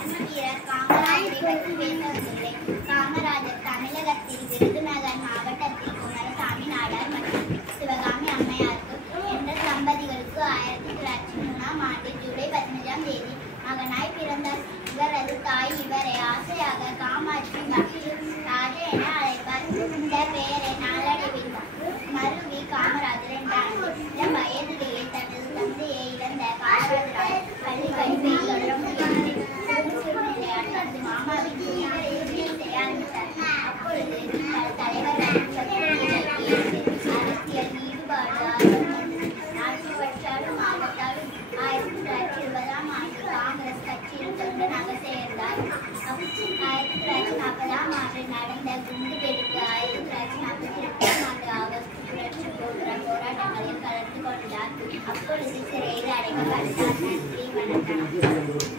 கர்ம வீரர் காமராஜரை பற்றி பேச வந்துள்ளேன். காமராஜர் தமிழகத்தில் விருதுநகர் மாவட்டத்தில் குமாரசாமி நாடார் மற்றும் சிவகாமி அம்மையாருக்கு என்ற தம்பதிகளுக்கு 1903ஆம் ஆண்டு ஜூலை 15ஆம் தேதி மகனாய் பிறந்தார். இவரது தாய் இவரை ஆசையாக காமாட்சி மற்றும் ராஜா என அழைப்பார். இந்த பெயரை நாளடைவில் மருவி காமராஜர் என்றார். இந்த வயதிலேயே தனது தந்தையை இழந்த காமராஜரால் பள்ளி படிப்பை தொடர முடியவில்லை. சூழ்நிலையால் தனது மாமாவின் உதவியை செய்ய ஆரம்பித்தார். அப்பொழுது தலைவர் அரசியல் ஈடுபாடு நாட்டு பற்றாலும் ஆபத்தாலும் 1920ஆம் ஆண்டு காங்கிரஸ் கட்சியில் தொண்டனாக சேர்ந்தார். 1940ஆம் ஆண்டு நடந்த குண்டுவெடிப்பு 1942ஆம் ஆண்டு ஆகஸ்ட் புரட்சி போராட்டங்களில் கலந்து கொண்டார். அப்பொழுது சிறையில் அடைக்கப்பட்டார். நன்றி, வணக்கம்.